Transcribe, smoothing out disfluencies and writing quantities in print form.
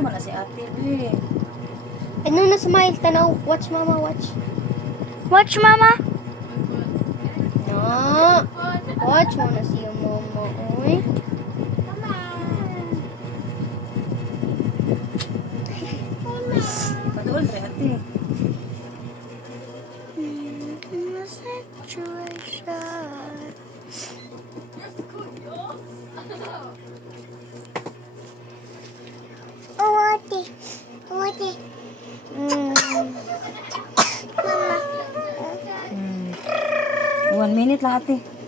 man na si ate, be. Ano na smile, tanaw. Watch, mama, watch. Watch, mama. No. Watch mo na siya, mama. Uy. Paduol si ate. Mm. 1 minute lang ate.